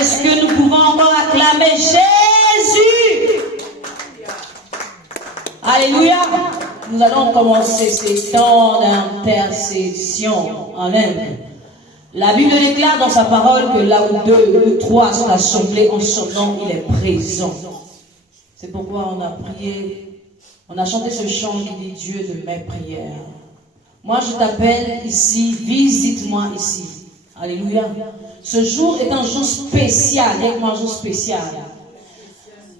Est-ce que nous pouvons encore acclamer Jésus? Alléluia. Nous allons commencer ces temps d'intercession. Amen. La Bible déclare dans sa parole que là où 2 ou 3 sont assemblés en son nom, il est présent. C'est pourquoi on a prié, on a chanté ce chant qui dit Dieu de mes prières. Moi je t'appelle ici, visite-moi ici. Alléluia. Ce jour est un jour spécial, il y a un jour spécial.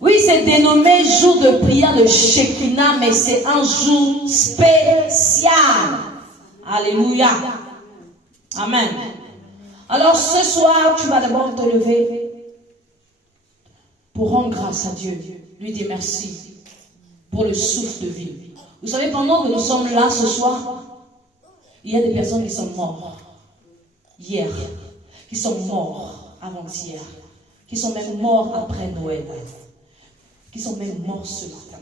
Oui, c'est dénommé jour de prière de Shekinah, mais c'est un jour spécial. Alléluia. Amen. Alors ce soir, tu vas d'abord te lever pour rendre grâce à Dieu. Lui dire merci pour le souffle de vie. Vous savez, pendant que nous sommes là ce soir, il y a des personnes qui sont mortes hier, qui sont morts avant-hier, qui sont même morts après Noël, qui sont même morts ce matin.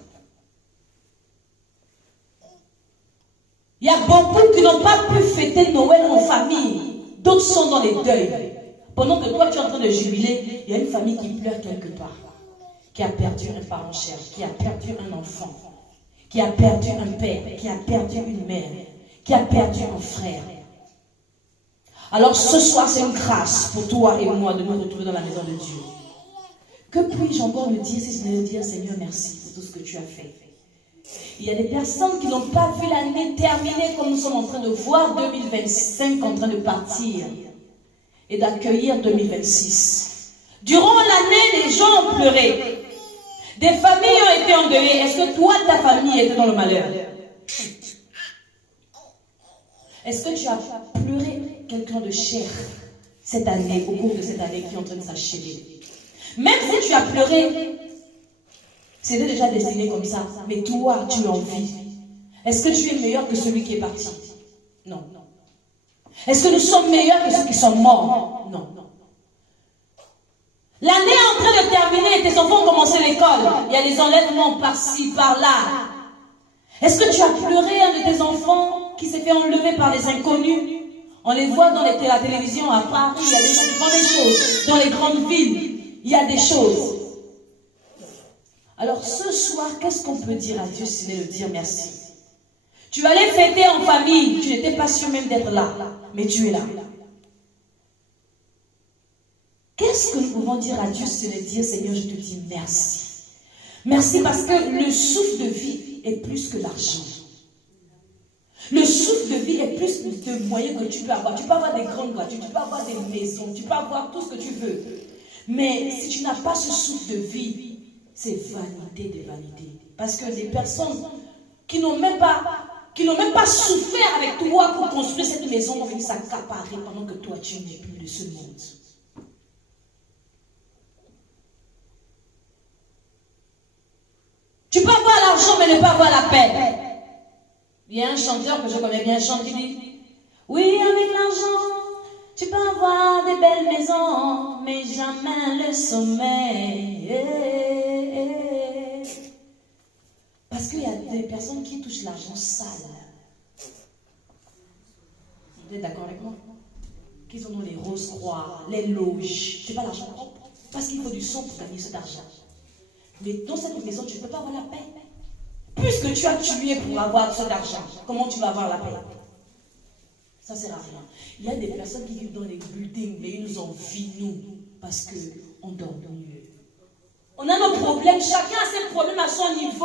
Il y a beaucoup qui n'ont pas pu fêter Noël en famille. D'autres sont dans les deuils. Pendant que toi tu es en train de jubiler, il y a une famille qui pleure quelque part, qui a perdu un parent cher, qui a perdu un enfant, qui a perdu un père, qui a perdu une mère, qui a perdu un frère. Alors ce soir, c'est une grâce pour toi et moi de nous retrouver dans la maison de Dieu. Que puis-je encore me dire si ce n'est de dire Seigneur merci pour tout ce que tu as fait. Il y a des personnes qui n'ont pas vu l'année terminer comme nous sommes en train de voir 2025 en train de partir et d'accueillir 2026. Durant l'année, les gens ont pleuré. Des familles ont été endeuillées. Est-ce que toi, ta famille était dans le malheur? Est-ce que tu as pleuré quelqu'un de cher cette année, au cours de cette année qui est en train de s'achever? Même si tu as pleuré, c'était déjà destiné comme ça, mais toi, tu es en vie. Est-ce que tu es meilleur que celui qui est parti? Non. Est-ce que nous sommes meilleurs que ceux qui sont morts? Non. L'année est en train de terminer, tes enfants ont commencé l'école. Il y a des enlèvements par-ci, par-là. Est-ce que tu as pleuré un de tes enfants qui s'est fait enlever par des inconnus? On les voit dans la télévision à Paris, il y a des gens qui font des choses. Dans les grandes villes, il y a des choses. Alors ce soir, qu'est-ce qu'on peut dire à Dieu si ce n'est de dire merci? Tu allais fêter en famille, tu n'étais pas sûr même d'être là, mais tu es là. Qu'est-ce que nous pouvons dire à Dieu si ce n'est de dire Seigneur, je te dis merci. Merci parce que le souffle de vie est plus que l'argent. Le souffle de vie est plus de moyens que tu peux avoir. Tu peux avoir des grandes voitures, tu peux avoir des maisons, tu peux avoir tout ce que tu veux. Mais si tu n'as pas ce souffle de vie, c'est vanité des vanités. Parce que des personnes qui n'ont même pas souffert avec toi pour construire cette maison vont venir s'accaparer pendant que toi tu n'es plus de ce monde. Tu peux avoir l'argent mais ne pas avoir la paix. Il y a un chanteur que je connais bien, un chant qui dit oui, avec l'argent, tu peux avoir des belles maisons, mais jamais le sommeil. Parce qu'il y a des personnes qui touchent l'argent sale. Vous êtes d'accord avec moi? Qui sont dans les roses-croix, les loges. C'est pas l'argent propre. Parce qu'il faut du sang pour gagner cet argent. Mais dans cette maison, tu ne peux pas avoir la paix. Puisque tu as tué pour avoir cet argent, comment tu vas avoir la paix? Ça ne sert à rien. Il y a des personnes qui vivent dans les buildings, mais ils nous envient, nous, parce qu'on dort mieux. On a nos problèmes, chacun a ses problèmes à son niveau,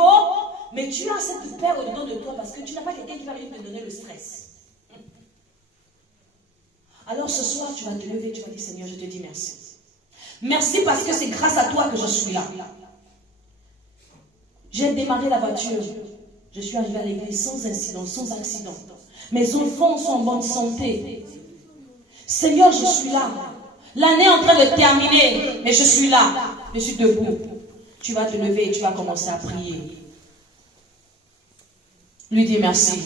mais tu as cette paix au-dedans de toi parce que tu n'as pas quelqu'un qui va venir te donner le stress. Alors ce soir, tu vas te lever, tu vas dire Seigneur, je te dis merci. Merci parce que c'est grâce à toi que je suis là. J'ai démarré la voiture. Je suis arrivée à l'église sans incident, sans accident. Mes enfants sont en bonne santé. Seigneur, je suis là. L'année est en train de terminer, mais je suis là. Je suis debout. Tu vas te lever et tu vas commencer à prier. Lui dis merci.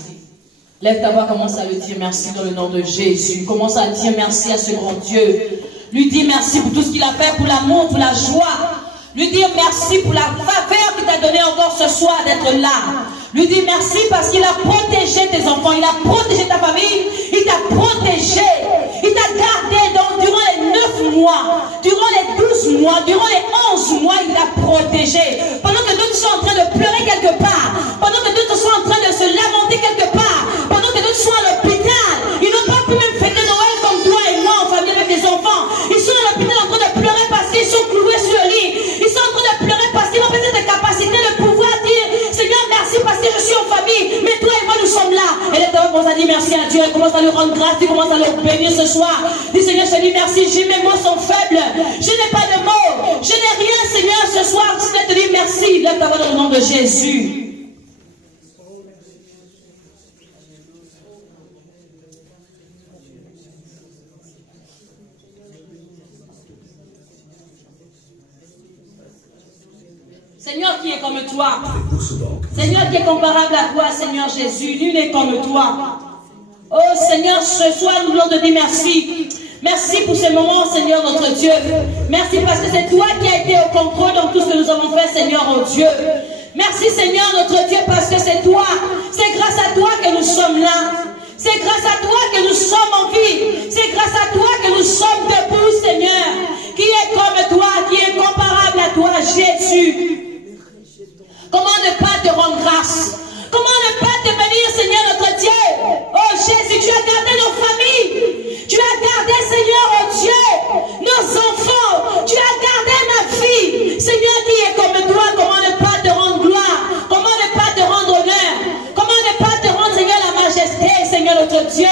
Lève ta voix, commence à lui dire merci dans le nom de Jésus. Commence à dire merci à ce grand Dieu. Lui dis merci pour tout ce qu'il a fait, pour l'amour, pour la joie. Lui dire merci pour la faveur qu'il t'a donné encore ce soir d'être là. Lui dis merci parce qu'il a protégé tes enfants, il a protégé ta famille, il t'a protégé, il t'a gardé durant les 9 9 mois, durant les 12 mois, durant les 11 mois, il t'a protégé. Pendant que d'autres sont en train de pleurer quelque part, pendant que d'autres sont en train de se lamenter quelque part, pendant que d'autres sont à l'hôpital, ils n'ont pas pu même fêter Noël comme toi et moi en famille avec des enfants. Ils sont à l'hôpital en train de pleurer parce qu'ils sont cloués sur le lit. Ils sont en train de pleurer parce qu'ils n'ont pas cette capacité de pouvoir dire Seigneur merci parce que je suis en famille, mais toi et moi nous sommes là. Et là commence à dire merci à Dieu, elle commence à lui rendre grâce, tu commences à le bénir ce soir. Dis Seigneur, je te dis merci, mes mots sont faibles, je n'ai pas de mots, je n'ai rien Seigneur ce soir, je te dis merci. Lève ta voix dans le nom de Jésus. Seigneur qui est comme toi, Seigneur qui est comparable à toi, Seigneur Jésus, nul n'est comme toi. Oh Seigneur, ce soir nous voulons te dire merci. Merci pour ce moment, Seigneur notre Dieu. Merci parce que c'est toi qui as été au contrôle dans tout ce que nous avons fait, Seigneur, oh Dieu. Merci Seigneur notre Dieu parce que c'est toi, c'est grâce à toi que nous sommes là. C'est grâce à toi que nous sommes en vie. C'est grâce à toi que nous sommes debout, Seigneur. Qui est comme toi, qui est comparable à toi, Jésus. Comment ne pas te rendre grâce? Comment ne pas te bénir, Seigneur notre Dieu? Oh Jésus, tu as gardé nos familles. Tu as gardé, Seigneur, oh Dieu, nos enfants. Tu as gardé ma fille. Seigneur qui est comme toi, comment ne pas te rendre gloire? Comment ne pas te rendre honneur? Comment ne pas te rendre, Seigneur, la majesté, Seigneur notre Dieu?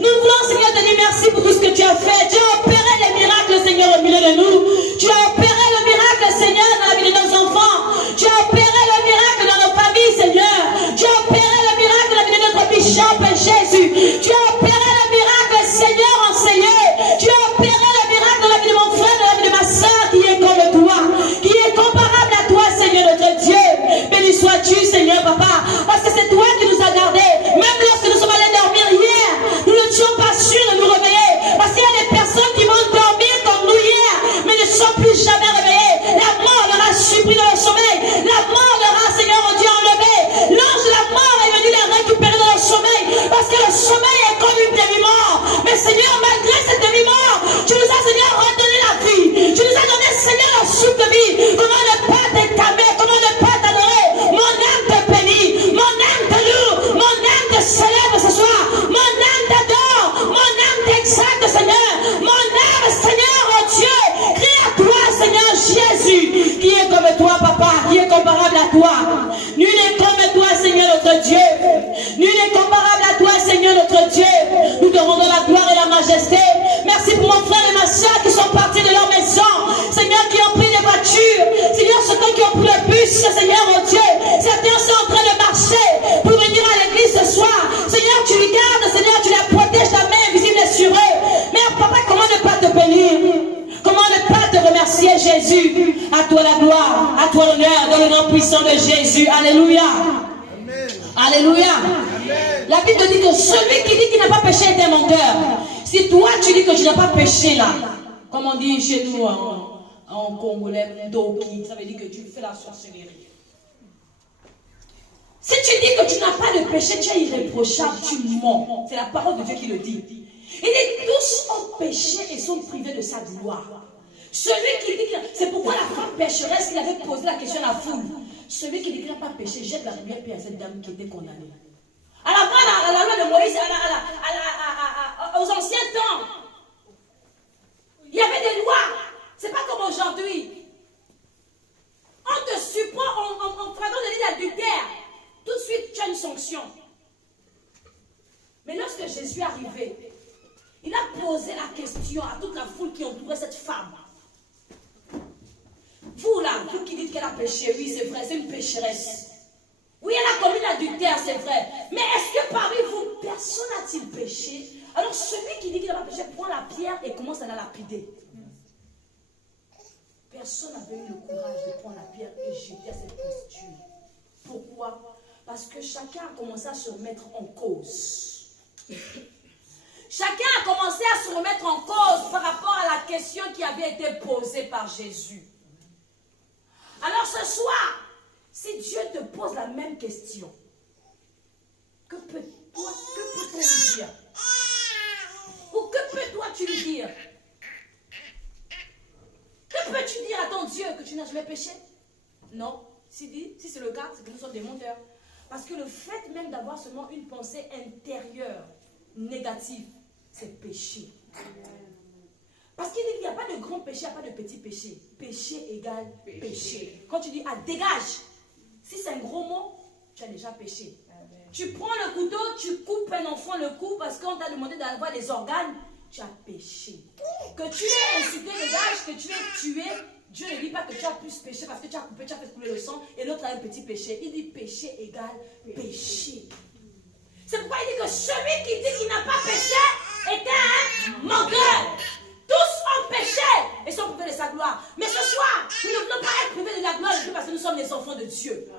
Nous voulons, Seigneur, te dire merci pour tout ce que tu as fait. Tu as opéré les miracles, Seigneur, au milieu de nous. Tu as opéré le miracle, Seigneur, dans la vie de nos enfants. Tu as opéré le miracle dans nos familles, Seigneur. Tu as opéré le miracle dans la vie de notre bishop, Jésus. Tu as opéré le miracle, Seigneur, enseigné. Tu as opéré le miracle dans la vie de mon frère, dans la vie de ma soeur, qui est comme toi, qui est comparable à toi, Seigneur notre Dieu. Béni sois-tu, Seigneur, Papa, parce que c'est toi qui nous as gardés. Même lorsque nous sommes allés dormir hier, nous n'étions pas sûrs de nous réveiller, parce qu'il y a des personnes qui vont dormir comme nous hier, mais ne sont plus jamais réveillées. La mort leur a supprimé dans le sommeil. La mort leur a, Seigneur, oh Dieu, enlevé. L'ange de la mort est venu les récupérer dans le sommeil, parce que le sommeil est comme une demi-mort. Mais Seigneur, malgré cette demi-mort, tu nous as, Seigneur, redonné la vie. Tu nous as donné, Seigneur, la soupe de vie. Comment ne pas t'écamer, comment ne pas t'adorer? Mon âme te bénit, mon âme te loue, mon âme te célèbre ce soir, mon âme t'adore, mon âme t'exalte, Seigneur, mon âme, Seigneur, oh Dieu, crie à toi, Seigneur Jésus, qui est comme toi, Papa, qui est comparable à toi. Nul n'est comme toi, Seigneur notre Dieu. Nul n'est comparable à toi, Seigneur notre Dieu. Nous te rendons la gloire et la majesté. Merci pour mon frère et ma soeur qui sont partis de leur maison. Seigneur, qui ont pris des voitures. Seigneur, ceux qui ont pris le bus, Seigneur mon Dieu. Certains sont en train de marcher pour venir à l'église ce soir. Seigneur, tu les gardes, Seigneur, tu la protèges, ta main invisible est sur eux. Mais Papa, comment ne pas te bénir? Comment ne pas te remercier, Jésus? À toi la gloire, à toi l'honneur, dans le nom puissant de Jésus. Alléluia. Amen. Alléluia. Amen. La Bible dit que celui qui dit qu'il n'a pas péché est un menteur. Si toi tu dis que tu n'as pas péché là, comme on dit chez nous en congolais, doki, ça veut dire que tu fais la sorcellerie. Si tu dis que tu n'as pas de péché, tu es irréprochable, tu mens. C'est la parole de Dieu qui le dit. Il dit tous ont péché et sont privés de sa gloire. Celui qui dit que c'est pourquoi la femme pécheresse qu'il avait posé la question à la foule. Celui qui dit qu'il n'a pas péché jette la première pierre à cette dame qui était condamnée. À la loi de Moïse, aux anciens temps, il y avait des lois. C'est pas comme aujourd'hui. On te surprend en flagrant délit d'adultère. Tout de suite, tu as une sanction. Mais lorsque Jésus est arrivé, il a posé la question à toute la foule qui entourait cette femme. Vous là, vous qui dites qu'elle a péché, oui c'est vrai, c'est une pécheresse. Oui, elle a commis l'adultère, c'est vrai. Mais est-ce que parmi vous, personne n'a-t-il péché? Alors celui qui dit qu'il n'a pas péché prend la pierre et commence à la lapider. Personne n'avait eu le courage de prendre la pierre et jeter à cette posture. Pourquoi? Parce que chacun a commencé à se remettre en cause. Chacun a commencé à se remettre en cause par rapport à la question qui avait été posée par Jésus. Alors ce soir, si Dieu te pose la même question, que peux-toi lui dire? Ou que peux-toi tu lui dire? peux-tu dire à ton Dieu que tu n'as jamais péché? Non. Si c'est le cas, c'est que nous sommes des menteurs. Parce que le fait même d'avoir seulement une pensée intérieure négative, c'est péché. Parce qu'il dit qu'il n'y a pas de grand péché, il n'y a pas de petit péché. Péché égale péché. Quand tu dis, ah, dégage, si c'est un gros mot, tu as déjà péché. Amen. Tu prends le couteau, tu coupes un enfant le cou parce qu'on t'a demandé d'avoir des organes, tu as péché. Que tu aies insulté les âges, que tu aies tué, Dieu ne dit pas que tu as plus péché parce que tu as coupé, tu as fait couler le sang et l'autre a un petit péché. Il dit péché égale péché. C'est pourquoi il dit que celui qui dit qu'il n'a pas péché était un menteur. Tous ont péché et sont privés de sa gloire. Mais ce soir, nous ne voulons pas être privés de la gloire de Dieu parce que nous sommes les enfants de Dieu.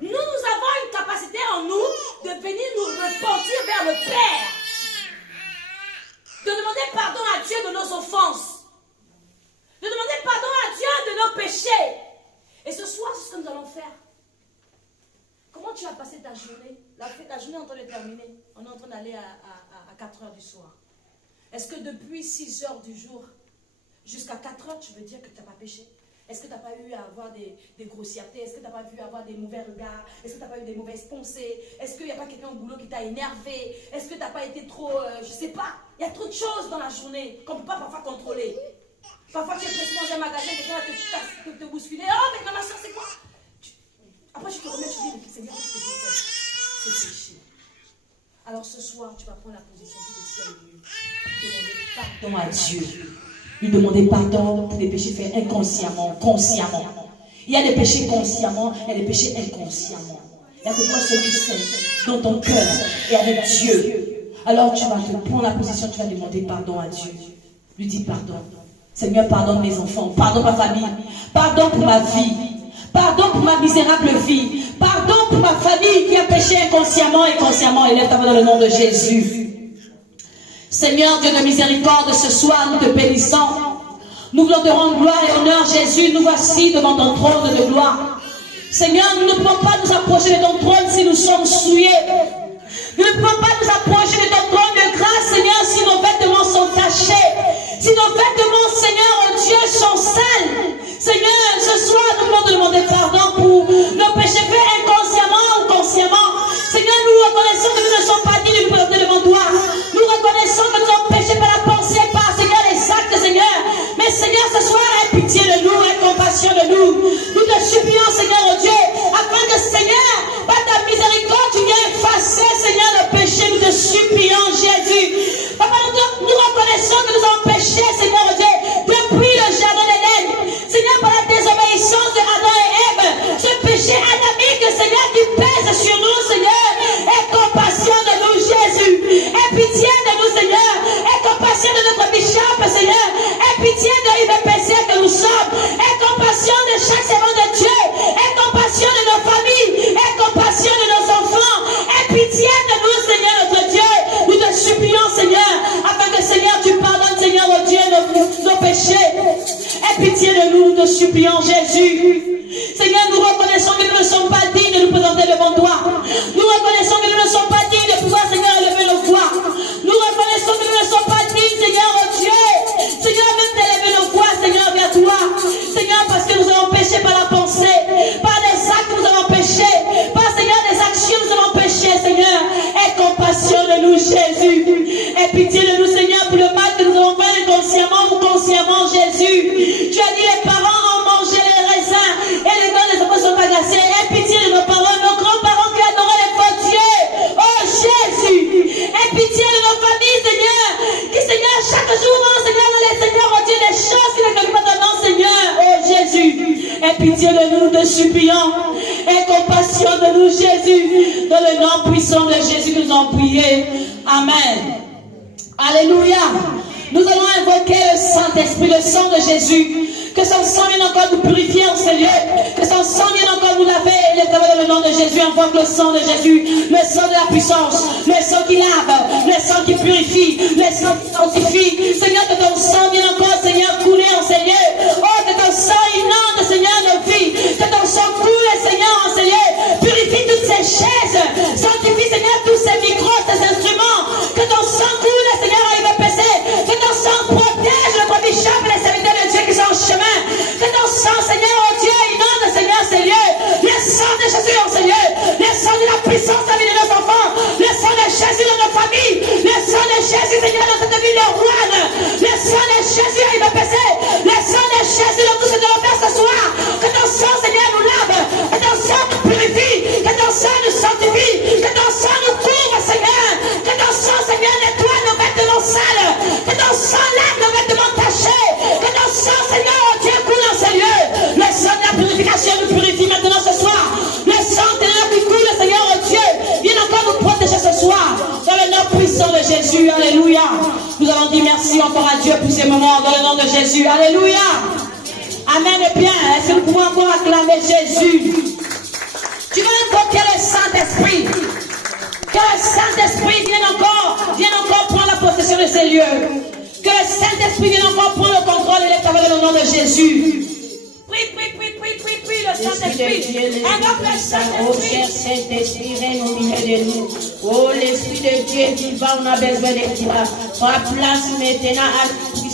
Nous avons une capacité en nous de venir nous repentir vers le Père. De demander pardon à Dieu de nos offenses. De demander pardon à Dieu de nos péchés. Et ce soir, c'est ce que nous allons faire. Comment tu as passé ta journée? La journée est en train de terminer. On est en train d'aller à 4 heures du soir. Est-ce que depuis 6 heures du jour jusqu'à 4 heures, tu veux dire que tu n'as pas péché? Est-ce que tu n'as pas eu à avoir des grossièretés? Est-ce que tu n'as pas vu avoir des mauvais regards? Est-ce que tu n'as pas eu des mauvaises pensées? Est-ce qu'il n'y a pas quelqu'un au boulot qui t'a énervé? Est-ce que tu n'as pas été trop... je ne sais pas. Il y a trop de choses dans la journée qu'on ne peut pas parfois contrôler. Parfois tu es pressé dans un magasin, quelqu'un va te bousculer. Oh, mais ma soeur, c'est quoi? Après, tu te remets, tu dis, mais Seigneur, qu'est-ce que j'ai fait? C'est péché. Alors ce soir, tu vas prendre la position tout de ciel et Dieu. Demander pardon à Dieu. Lui demander pardon pour des péchés faits inconsciemment, consciemment. Il y a des péchés consciemment et des péchés inconsciemment. Il y a que toi seul qui sais dans ton cœur et avec Dieu. Alors tu vas te prendre la position, tu vas demander pardon à Dieu. Lui dis pardon. Seigneur, pardonne mes enfants, pardonne ma famille, pardon pour ma vie, pardon pour ma misérable vie, pardon pour ma famille qui a péché inconsciemment et consciemment. Élève ta main dans le nom de Jésus. Seigneur Dieu de miséricorde, ce soir nous te bénissons. Nous voulons te rendre gloire et honneur, Jésus. Nous voici devant ton trône de gloire. Seigneur, nous ne pouvons pas nous approcher de ton trône si nous sommes souillés. Nous ne pouvons pas nous approcher de ton trône de grâce, Seigneur, si nos vêtements sont tachés. Si nos vêtements, Seigneur, oh Dieu, sont sales. Seigneur, ce soir, nous voulons te demander pardon pour nos péchés faits inconsciemment ou consciemment. Seigneur, nous reconnaissons que nous ne sommes pas dignes de nous présenter devant toi. Nous reconnaissons que nous avons péché par la pensée, par, Seigneur, les actes, Seigneur. Mais Seigneur, ce soir, aie pitié de nous, aie compassion de nous. Nous te supplions, Seigneur, oh Dieu, afin que, Seigneur, par ta miséricorde, tu viens effacer, Seigneur, le péché. Nous te supplions, Jésus. Papa, nous reconnaissons que nous avons péché, Seigneur, oh Dieu, depuis le jardin d'Éden. Seigneur, par la désobéissance de Adam et Ève, ce péché adamique, Seigneur, qui pèse sur nous, Seigneur, aie compassion de nous, Jésus. Aie pitié de nous, Seigneur. Aie compassion de notre bishop, Seigneur. Aie pitié de l'IVPC que nous sommes. Aie compassion de chaque servant de Dieu. Aie compassion de nos familles. Aie compassion de nos enfants. Aie pitié de nous, Seigneur, notre Dieu. Nous te supplions, Seigneur, afin que, Seigneur, tu pardonnes, Seigneur, notre Dieu, nos péchés. Aie pitié de nous, nous te supplions, Jésus. Seigneur, nous reconnaissons que nous ne sommes pas dignes de nous présenter devant toi. Nous reconnaissons que nous ne sommes pas dignes de pouvoir, Seigneur, élever nos voix. Nous reconnaissons que nous ne sommes pas dignes, Seigneur, oh Dieu. Seigneur, même d'élever nos voix, Seigneur, vers toi. Seigneur, parce que nous avons péché par la pensée, par les actes, nous avons péché, par, Seigneur, des actions, nous avons péché, Seigneur. Aie compassion de nous, Jésus. Aie pitié de nous, Seigneur, pour le mal que nous avons fait inconsciemment ou consciemment, Jésus. Tu as dit les parents ont mangé les raisins et les dents des enfants sont agacés. Aie pitié de nos parents, nos grands-parents qui adoraient les faux dieux. Oh Jésus, aie pitié de nos familles, Seigneur, qui, Seigneur, chaque jour, Seigneur, dans les Seigneurs, oh Dieu, des choses qui ne connaissent pas ton nom, Seigneur. Oh Jésus, aie pitié de nous, te supplions. Aie compassion de nous, Jésus, dans le nom puissant de Jésus que nous avons prié. Amen. Alléluia. Nous allons invoquer le Saint-Esprit, le sang de Jésus. Que son sang vienne encore nous purifier en ce lieu. Que son sang vienne encore nous laver. Les dans le nom de Jésus, invoque le sang de Jésus. Le sang de la puissance. Le sang qui lave. Le sang qui purifie. Le sang qui sanctifie. Seigneur, que ton sang vienne encore, Seigneur, couler en ce lieu. Oh, que ton sang inonde, Seigneur, nos vies. Que ton sang coule, Seigneur, en ce lieu. Purifie toutes ces chaises. Sanctifie, Seigneur, tous ces micros, ces instruments. Que ton sang coule, Seigneur, à IVPC. Que ton sang protège notre bishop et les serviteurs de Dieu qui sont en chemin. sang de Jésus, il va passer. Le sang de Jésus, dans tout ce que nous faire ce soir. Que ton sang, Seigneur, nous lave. Que ton sang nous purifie. Que ton sang nous sanctifie. Que ton sang nous couvre, Seigneur. Que ton sang, Seigneur, nettoie nos vêtements sales. Que ton sang lave nos vêtements tachés. Que ton sang, Seigneur, oh Dieu, coule dans ces lieux. Le sang de la purification nous purifie maintenant ce soir. Le sang de la qui coule, Seigneur, oh Dieu, viens encore nous protéger ce soir. Dans le nom puissant de Jésus, alléluia. Nous allons dire merci encore à Dieu pour ces moments dans le nom de Jésus, alléluia. Amen et bien. Est-ce que nous pouvons encore acclamer Jésus? Tu veux invoquer le Saint-Esprit. Que le Saint-Esprit vienne encore prendre la possession de ces lieux. Que le Saint-Esprit vienne encore prendre le contrôle et le travail dans le nom de Jésus. Prie, le Saint-Esprit. Invoque le Saint-Esprit. Oh, cher Saint-Esprit, règne au milieu de nous. Oh, l'Esprit de Dieu vivant, on a besoin de toi. Prends place maintenant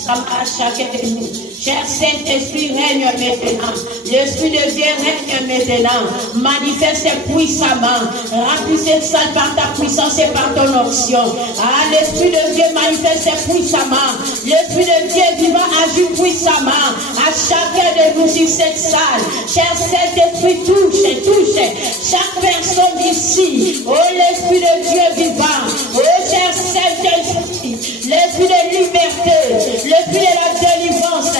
à chacun de nous. Cher Saint-Esprit, règne maintenant. L'Esprit de Dieu règne maintenant. Manifeste puissamment. Remplis ces salles par ta puissance et par ton onction. Ah, l'Esprit de Dieu manifeste puissamment. L'Esprit de Dieu vivant agit puissamment à chacun de nous sur cette salle. Cher Saint-Esprit, touche chaque personne ici. Oh, l'Esprit de Dieu vivant. Oh, cher Saint-Esprit, l'Esprit de liberté, l'Esprit de la délivrance,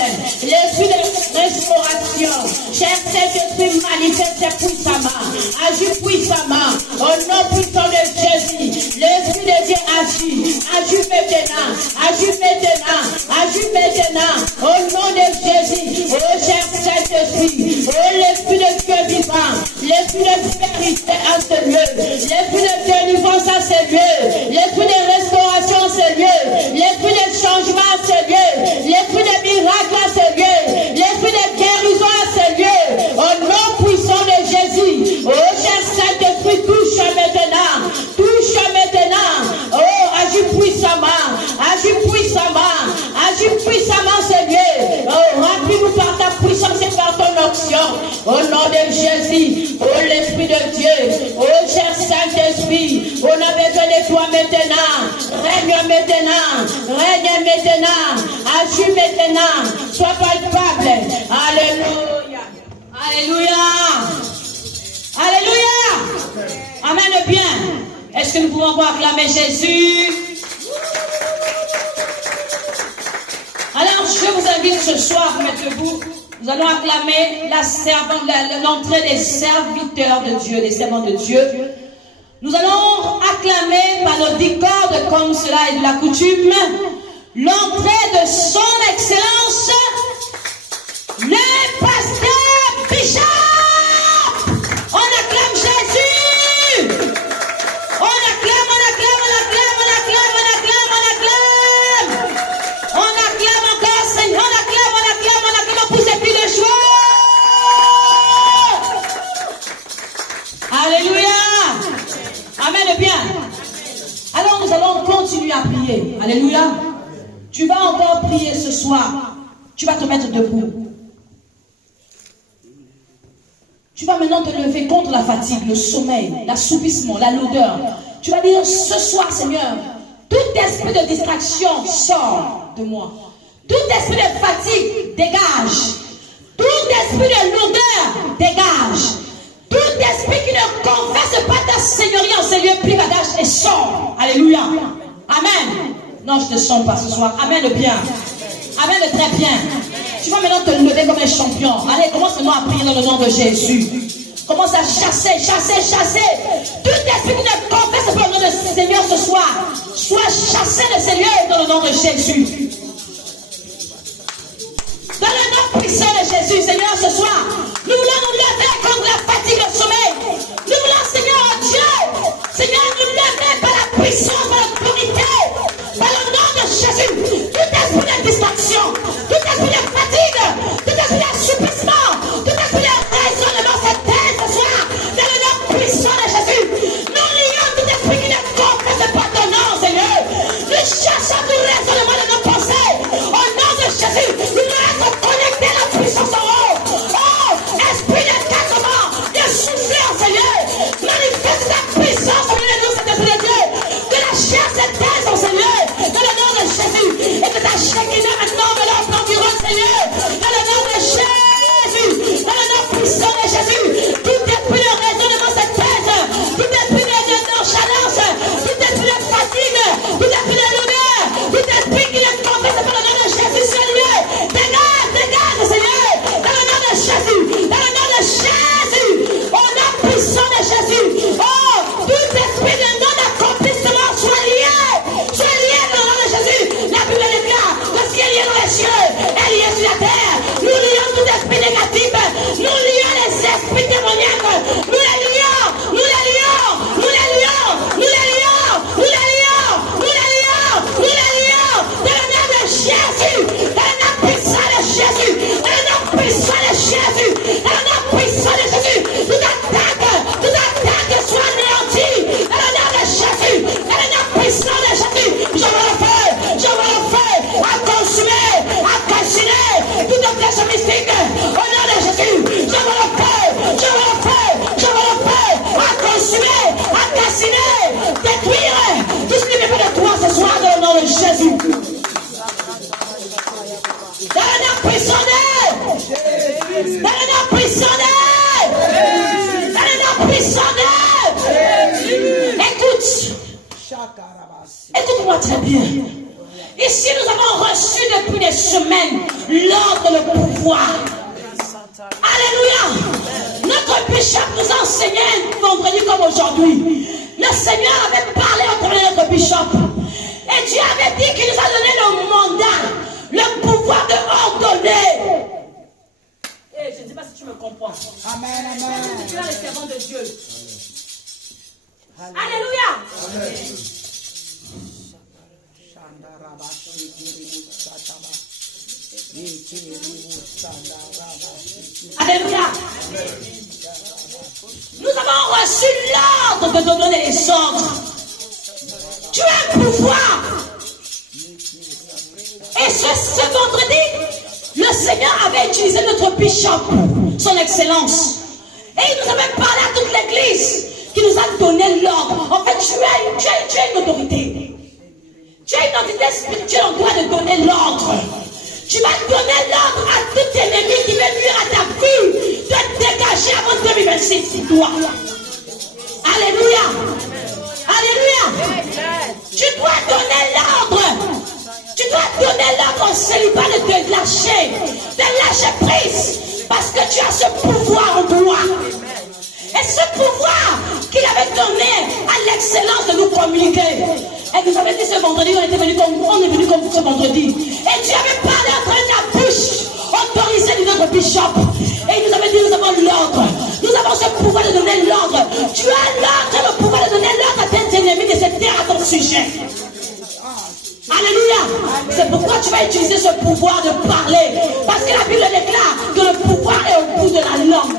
l'Esprit de restauration. Cher Saint-Esprit, manifeste puissamment, agit puissamment, au nom puissant de Jésus. L'Esprit de Dieu agit maintenant, au nom de Jésus. Oh, cher Saint-Esprit, oh, l'Esprit de Dieu vivant, l'Esprit de vérité à ce lieu, l'Esprit de délivrance à ce lieu, l'Esprit de restauration à ce lieu, l'Esprit de changement à ce lieu, l'Esprit de miracle à ce lieu, l'Esprit de guérison à ce lieu, au nom puissant de Jésus. Oh, cher Saint-Esprit, touche maintenant, oh, agis puissamment ce lieu, oh, remplis-nous par ta puissance et par ton onction, au nom de Jésus. Oh, l'Esprit de Dieu, oh, cher Saint-Esprit, on a besoin de toi maintenant. Règne maintenant, agis maintenant, sois palpable. Alléluia. Amen bien. Est-ce que nous pouvons encore acclamer Jésus? Alors je vous invite ce soir à vous mettre debout. Nous allons acclamer l'entrée des serviteurs de Dieu, des servants de Dieu. Nous allons acclamer par nos 10 cordes, comme cela est de la coutume, l'entrée de son excellence, le pasteur Bishop. On acclame Jésus. On acclame encore, Seigneur. On acclame pour ses filles de joie. Alléluia. Amen bien. Alors nous allons continuer à prier. Alléluia. Tu vas encore prier ce soir. Tu vas te mettre debout. Tu vas maintenant te lever contre la fatigue, le sommeil, l'assoupissement, la lourdeur. Tu vas dire ce soir, Seigneur, tout esprit de distraction sort de moi. Tout esprit de fatigue dégage. Tout esprit de lourdeur dégage. Tout esprit qui ne confesse pas ta seigneurie en ces lieux privadages et sort. Alléluia. Amen. Non, je ne te sens pas ce soir. Amen de bien. Amen de très bien. Tu vas maintenant te lever comme un champion. Allez, commence maintenant à prier dans le nom de Jésus. Commence à chasser. Tout esprit qui ne confesse pas le nom du Seigneur ce soir, soit chassé de ces lieux dans le nom de Jésus. Dans le nom puissant de Jésus, Seigneur, ce soir, nous voulons nous lever contre la fatigue et le sommeil. Nous voulons, Seigneur, Dieu, Seigneur, nous lever par la puissance, par l'autorité, par le nom de Jésus. Tout esprit de distraction, tout esprit de fatigue, tout esprit d'assoupissement, tout esprit de raisonnement, cette terre ce soir, dans le nom puissant de Jésus. Nous lions tout esprit qui ne confesse pas ton nom, Seigneur. Nous cherchons tout raisonnement de nos pensées. Au nom de Jésus, nous devons être connectés à la puissance Jésus, dans le nom puissant de Jésus, nous attaque, soit anéanti, dans le nom de Jésus, dans le nom puissant de Jésus, je veux le feu, à consumer, à calciner, toute flèche mystique, au nom de Jésus, je veux le feu, à consumer, à calciner, détruire, tout ce qui me fait de toi ce soir, dans le nom de Jésus. Dans le nom puissant de écoute-moi très bien. Ici, nous avons reçu depuis des semaines l'ordre, le pouvoir. Alléluia. Notre bishop nous enseignait vendredi comme aujourd'hui. Le Seigneur avait parlé au travers de notre bishop. Et Dieu avait dit qu'il nous a donné le mandat, le pouvoir de ordonner. Et je ne sais pas si tu me comprends. Amen, amen. Tu es le servant de Dieu. Alléluia. Alléluia. Nous avons reçu l'ordre de donner les ordres. Tu as un pouvoir. Et ce vendredi, le Seigneur avait utilisé notre bishop, son excellence. Et il nous avait parlé à toute l'église qui nous a donné l'ordre. En fait, tu as une autorité. Tu as une entité spirituelle en toi de donner l'ordre. Tu vas donner l'ordre à tout ennemi qui veut nuire à ta vie de dégager avant 2026. Toi. Alléluia. Alléluia. Tu dois donner l'ordre. Tu dois donner l'ordre au célibat de te lâcher prise. Parce que tu as ce pouvoir en toi. Et ce pouvoir qu'il avait donné à l'excellence de nous communiquer. Et nous avait dit ce vendredi, on est venu comme ce vendredi. Et Dieu avait parlé à travers la bouche autorisée de notre bishop. Et il nous avait dit, nous avons l'ordre. Nous avons ce pouvoir de donner l'ordre. Tu as l'ordre, le pouvoir de donner l'ordre à tes ennemis de cette terre à ton sujet. Alléluia. C'est pourquoi tu vas utiliser ce pouvoir de parler. Parce que la Bible déclare que le pouvoir est au bout de la langue.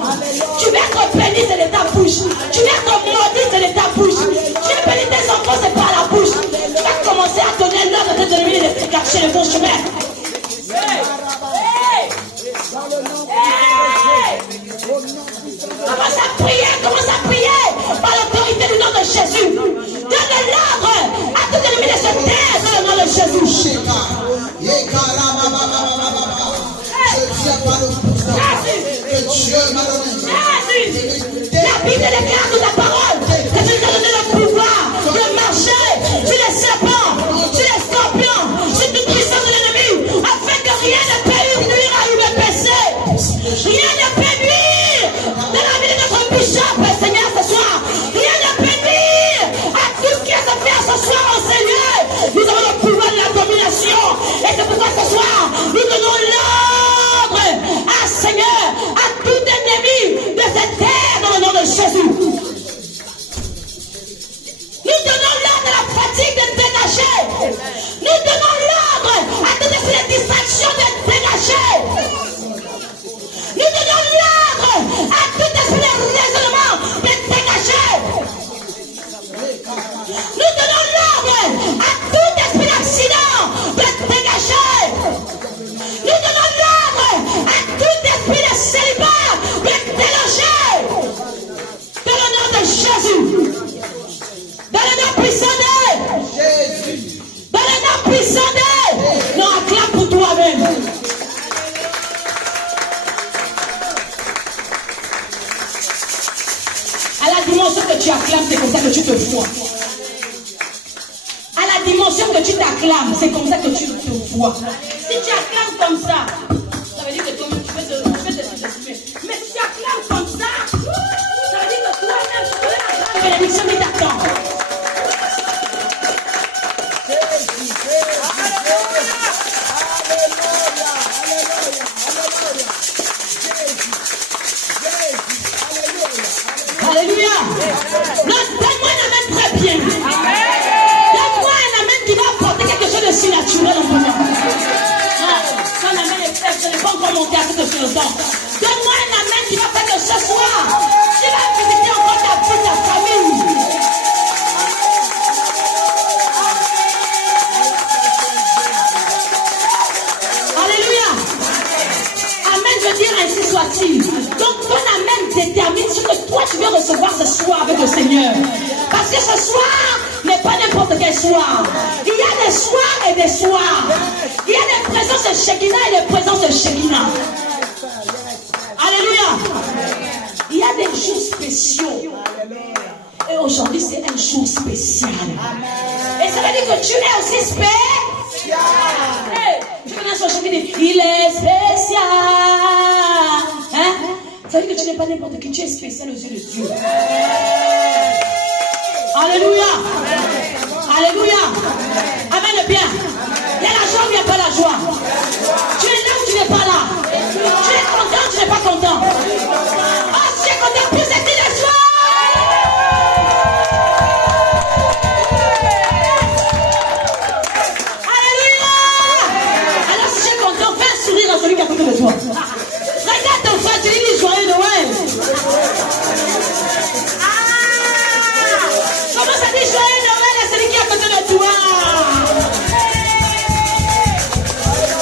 Tu vas être béni, c'est de ta bouche. Tu vas être maudit, c'est de ta bouche. Tu es béni, tes enfants, c'est par la bouche. Tu vas commencer à donner l'ordre de tes ennemis de te cacher le bon chemin. Commence à prier par l'autorité du nom de Jésus. Donne l'ordre à tout ennemi de se taire dans le nom de Jésus. Je tiens par le pouvoir que Dieu m'a donné. La Bible déclare dans ta parole que tu nous as donné le pouvoir de marcher sur les serpents, sur les scorpions, sur toute puissance de l'ennemi, afin que rien ne peut nuire à UBPC. Rien ne peut nuire dans la vie de notre bishop, Seigneur, ce soir. Rien ne peut nuire à tout ce qui est à faire ce soir, oh Seigneur. Nous avons le pouvoir de la domination. Et c'est pourquoi ce soir, nous donnons l'ordre à Seigneur, à tout ennemi de cette terre dans le nom de Jésus. Nous donnons l'ordre à la fatigue de dégager. Nous donnons l'ordre à toutes les distractions de dégager. Nous donnons l'ordre à tout esprit de raisonnement de dégager. Nous donnons l'ordre à tout esprit d'accident de dégager. Nous donnons l'ordre à tout esprit de célibat de déloger. Dans le nom de Jésus. Dans le nom puissant de Jésus. Dans le nom puissant de non, acclame pour toi-même. À la dimension que tu acclames, c'est comme ça que tu te vois. À la dimension que tu t'acclames, c'est comme ça que tu te vois. Si tu acclames comme ça, ça veut dire que toi-même tu fais te sous-estimer. Mais si tu acclames comme ça, ça veut dire que toi-même tu peux la bénédiction qui t'attend. Alléluia. Donne-moi un amen très bien. Donne-moi un amen qui va apporter quelque chose de si naturel en moi. Non, ton amen est faible, ce n'est pas encore monté à ce que je le sens. Donne facile. Donc ton amen détermine ce que toi tu veux recevoir ce soir avec le Seigneur. Parce que ce soir n'est pas n'importe quel soir. Il y a des soirs et des soirs. Il y a des présences de Shekinah et des présences de Shekinah. Alléluia. Il y a des jours spéciaux. Et aujourd'hui c'est un jour spécial. Et ça veut dire que tu es aussi spécial. Hey, je connais son chant qui dit, il est spécial. Hein? Ça veut dire que tu n'es pas n'importe qui, tu es spécial aux yeux de Dieu. Alléluia. Alléluia. Amen bien. Il y a la joie ou il n'y a pas la joie? Tu es là ou tu n'es pas là? Tu es content ou tu n'es pas content? Oh, si tu es content, plus c'est qu'il est joie. Alléluia. Alors si tu es content, fais un sourire à celui qui est à côté de toi. Regarde ton frère, tu lui dis joyeux Noël. Comment ça dit joyeux Noël à celui qui est à côté de toi?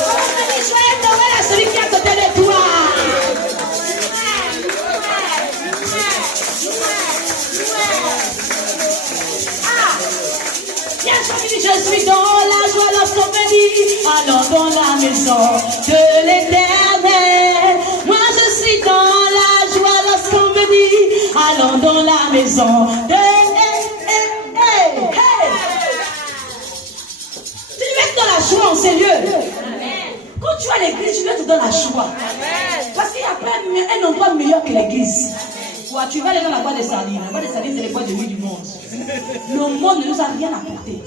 Comment ça dit joyeux Noël à celui qui est à côté de toi? Il y a un chant qui dit je suis dans la joie lorsqu'on me dit allons dans la maison de l'Éternel. Moi je suis dans la joie lorsqu'on me dit allons dans la maison de l'Éternel. Tu dois être dans la joie en ces lieux. Quand tu es à l'église, tu dois être dans la joie. Parce qu'il n'y a pas un endroit meilleur que l'église. Ouais, tu vas aller dans la boîte des sardines. La boîte des sardines, c'est les boîtes de nuit du monde. Le monde ne nous a rien apporté.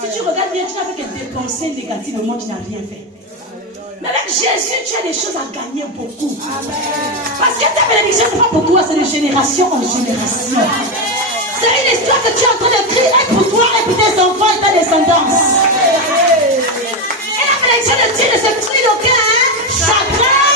Si tu regardes bien, tu n'as fait que des pensées négatives, le monde, tu n'as rien fait. Mais avec Jésus, tu as des choses à gagner beaucoup. Parce que ta bénédiction, ce n'est pas pour toi, c'est de génération en génération. C'est une histoire que tu es en train de créer pour toi et pour tes enfants et ta descendance. Et la bénédiction de Dieu ne se crie d'aucun chagrin.